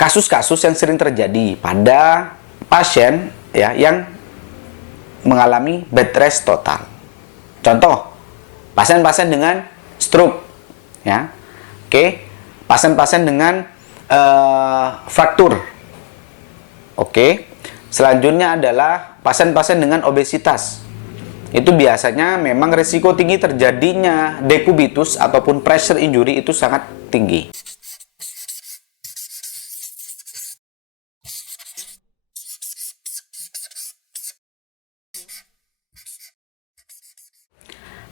kasus-kasus yang sering terjadi pada pasien ya yang mengalami bed rest total. Contoh, pasien-pasien dengan stroke ya. Oke, pasien-pasien dengan fraktur. Oke. Selanjutnya adalah pasien-pasien dengan obesitas. Itu biasanya memang risiko tinggi terjadinya dekubitus ataupun pressure injury itu sangat tinggi.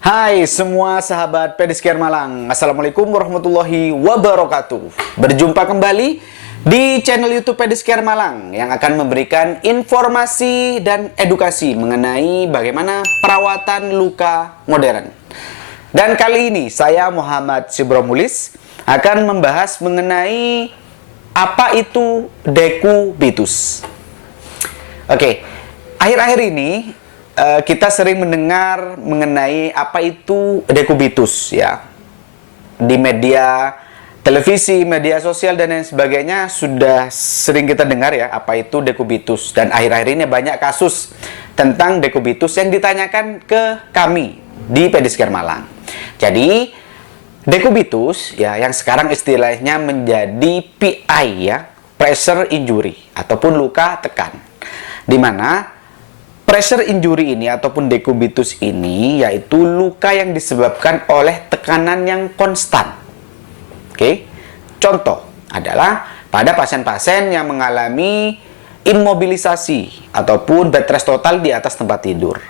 Hai semua sahabat Pedicure Malang, Assalamualaikum warahmatullahi wabarakatuh. Berjumpa kembali di channel YouTube Pedicure Malang yang akan memberikan informasi dan edukasi mengenai bagaimana perawatan luka modern. Dan kali ini saya Muhammad Sibromulis akan membahas mengenai apa itu dekubitus. Oke, akhir-akhir ini kita sering mendengar mengenai apa itu dekubitus ya. Di media televisi, media sosial dan lain sebagainya sudah sering kita dengar ya apa itu dekubitus, dan akhir-akhir ini banyak kasus tentang dekubitus yang ditanyakan ke kami di Pedicure Malang. Jadi dekubitus ya yang sekarang istilahnya menjadi PI ya, pressure injury ataupun luka tekan, di mana pressure injury ini ataupun dekubitus ini yaitu luka yang disebabkan oleh tekanan yang konstan. Oke, contoh adalah pada pasien-pasien yang mengalami imobilisasi ataupun bed rest total di atas tempat tidur.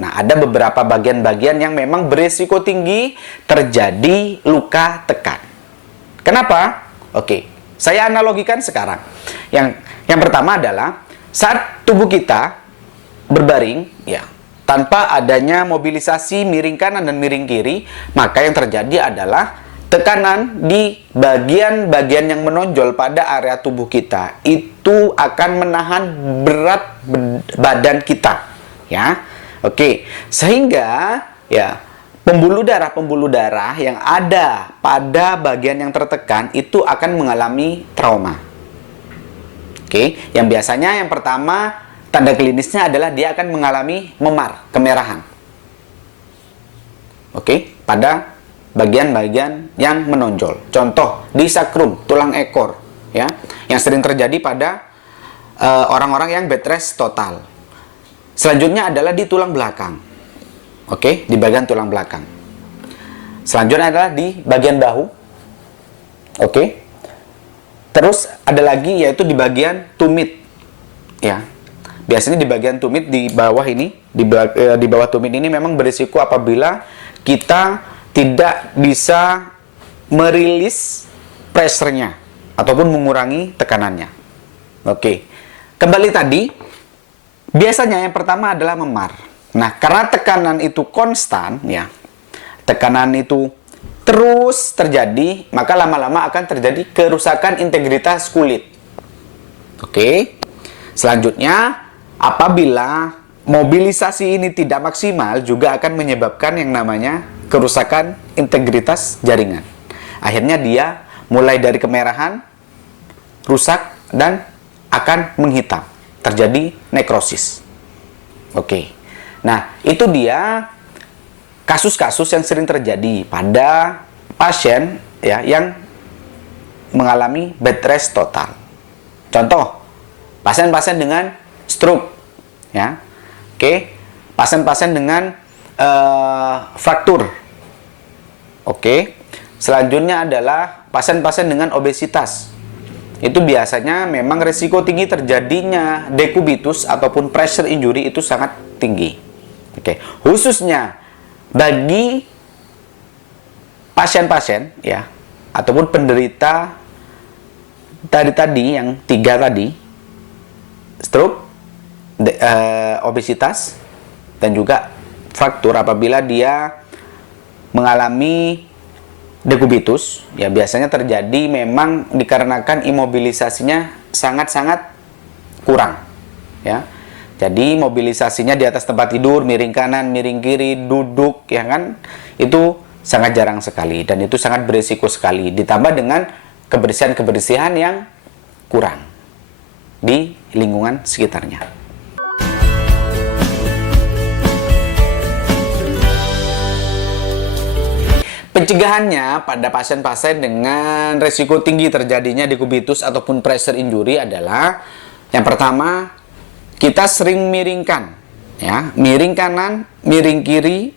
Nah, ada beberapa bagian-bagian yang memang berisiko tinggi terjadi luka tekan. Kenapa? Oke, saya analogikan sekarang. Yang pertama adalah saat tubuh kita berbaring, ya, tanpa adanya mobilisasi miring kanan dan miring kiri, maka yang terjadi adalah tekanan di bagian-bagian yang menonjol pada area tubuh kita itu akan menahan berat badan kita, ya. Oke, sehingga ya pembuluh darah yang ada pada bagian yang tertekan itu akan mengalami trauma. Oke, yang biasanya yang pertama tanda klinisnya adalah dia akan mengalami memar, kemerahan. Oke, pada bagian-bagian yang menonjol. Contoh di sakrum, tulang ekor, ya, yang sering terjadi pada orang-orang yang bed rest total. Selanjutnya adalah di tulang belakang. Oke, di bagian tulang belakang. Selanjutnya adalah di bagian bahu. Oke. Terus ada lagi yaitu di bagian tumit. Ya. Biasanya di bagian tumit di bawah ini, di bawah tumit ini memang berisiko apabila kita tidak bisa merilis pressure-nya ataupun mengurangi tekanannya. Oke. Kembali tadi, biasanya yang pertama adalah memar. Nah, karena tekanan itu konstan ya. Tekanan itu terus terjadi, maka lama-lama akan terjadi kerusakan integritas kulit. Oke. Selanjutnya, apabila mobilisasi ini tidak maksimal juga akan menyebabkan yang namanya kerusakan integritas jaringan. Akhirnya dia mulai dari kemerahan, rusak, dan akan menghitam. Terjadi nekrosis. Oke. Nah, itu dia kasus-kasus yang sering terjadi pada pasien ya yang mengalami bed rest total. Contoh, pasien-pasien dengan stroke ya. Oke, pasien-pasien dengan fraktur. Oke, selanjutnya adalah pasien-pasien dengan obesitas. Itu biasanya memang risiko tinggi terjadinya dekubitus ataupun pressure injury itu sangat tinggi. Oke, khususnya bagi pasien-pasien ya ataupun penderita tadi yang tiga tadi, stroke, obesitas, dan juga fraktur. Apabila dia mengalami dekubitus, ya biasanya terjadi memang dikarenakan imobilisasinya sangat-sangat kurang, ya. Jadi mobilisasinya di atas tempat tidur, miring kanan, miring kiri, duduk, ya kan, itu sangat jarang sekali dan itu sangat berisiko sekali. Ditambah dengan kebersihan-kebersihan yang kurang di lingkungan sekitarnya. Pencegahannya pada pasien-pasien dengan resiko tinggi terjadinya dekubitus ataupun pressure injury adalah yang pertama, kita sering miringkan, ya, miring kanan, miring kiri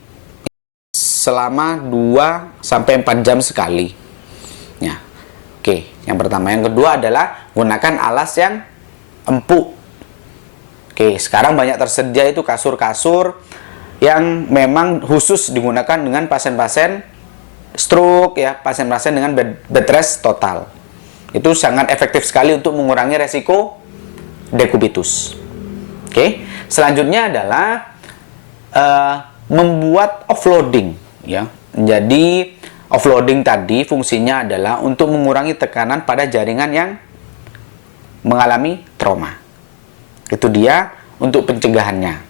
selama 2-4 jam sekali. Ya. Oke, yang pertama. Yang kedua adalah gunakan alas yang empuk. Oke, sekarang banyak tersedia itu kasur-kasur yang memang khusus digunakan dengan pasien-pasien stroke, ya, pasien-pasien dengan bed rest total. Itu sangat efektif sekali untuk mengurangi resiko dekubitus. Oke, selanjutnya adalah membuat offloading, ya. Jadi offloading tadi fungsinya adalah untuk mengurangi tekanan pada jaringan yang mengalami trauma. Itu dia untuk pencegahannya.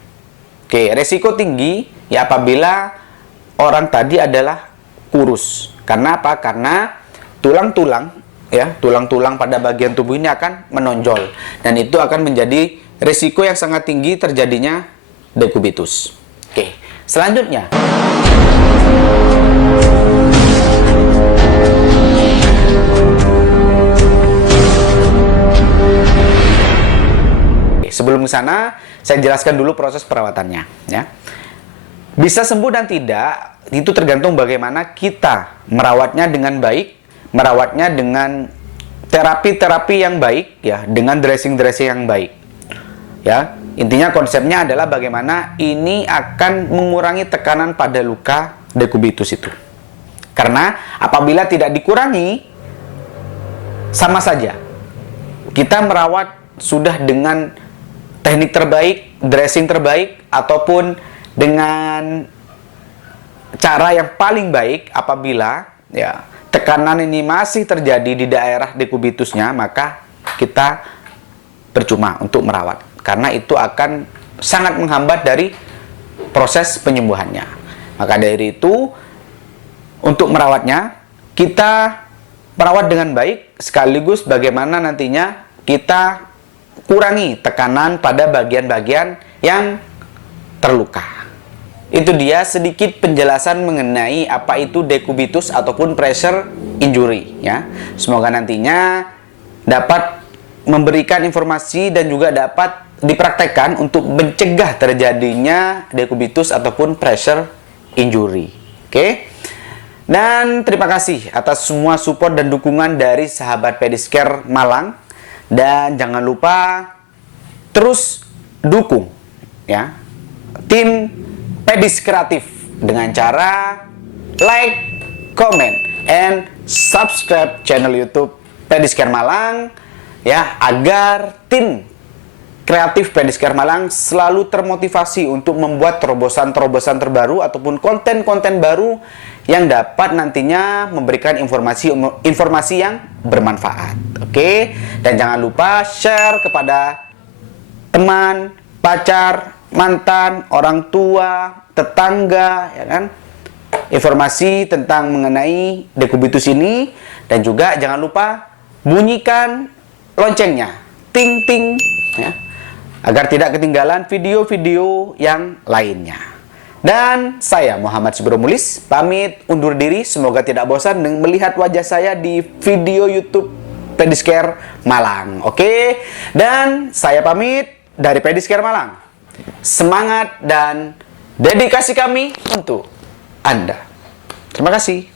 Oke, resiko tinggi ya apabila orang tadi adalah kurus. Karena apa? Karena tulang-tulang, ya, tulang-tulang pada bagian tubuh ini akan menonjol dan itu akan menjadi risiko yang sangat tinggi terjadinya dekubitus. Oke, selanjutnya sebelum ke sana, saya jelaskan dulu proses perawatannya, ya. Bisa sembuh dan tidak, itu tergantung bagaimana kita merawatnya dengan baik, merawatnya dengan terapi-terapi yang baik, ya, dengan dressing-dressing yang baik. Ya, intinya konsepnya adalah bagaimana ini akan mengurangi tekanan pada luka dekubitus itu. Karena apabila tidak dikurangi, sama saja. Kita merawat sudah dengan teknik terbaik, dressing terbaik, ataupun dengan cara yang paling baik, apabila ya tekanan ini masih terjadi di daerah dekubitusnya, maka kita percuma untuk merawat. Karena itu akan sangat menghambat dari proses penyembuhannya. Maka dari itu, untuk merawatnya, kita merawat dengan baik, sekaligus bagaimana nantinya kita kurangi tekanan pada bagian-bagian yang terluka. Itu dia sedikit penjelasan mengenai apa itu dekubitus ataupun pressure injury, ya. Semoga nantinya dapat memberikan informasi dan juga dapat dipraktekkan untuk mencegah terjadinya dekubitus ataupun pressure injury. Oke. Dan terima kasih atas semua support dan dukungan dari sahabat Pedicare Malang, dan jangan lupa terus dukung, ya, tim Pedis Kreatif dengan cara like, comment, and subscribe channel YouTube Pedicare Malang, ya, agar tim kreatif Pedicare Malang selalu termotivasi untuk membuat terobosan-terobosan terbaru ataupun konten-konten baru yang dapat nantinya memberikan informasi yang bermanfaat. Oke? Dan jangan lupa share kepada teman, pacar, mantan, orang tua, tetangga, ya kan? Informasi tentang mengenai dekubitus ini, dan juga jangan lupa bunyikan loncengnya, ting ting, ya, agar tidak ketinggalan video-video yang lainnya. Dan saya Muhammad Subromulis pamit undur diri. Semoga tidak bosan melihat wajah saya di video YouTube Pedicare Malang. Oke? Dan saya pamit dari Pedicare Malang. Semangat dan dedikasi kami untuk Anda. Terima kasih.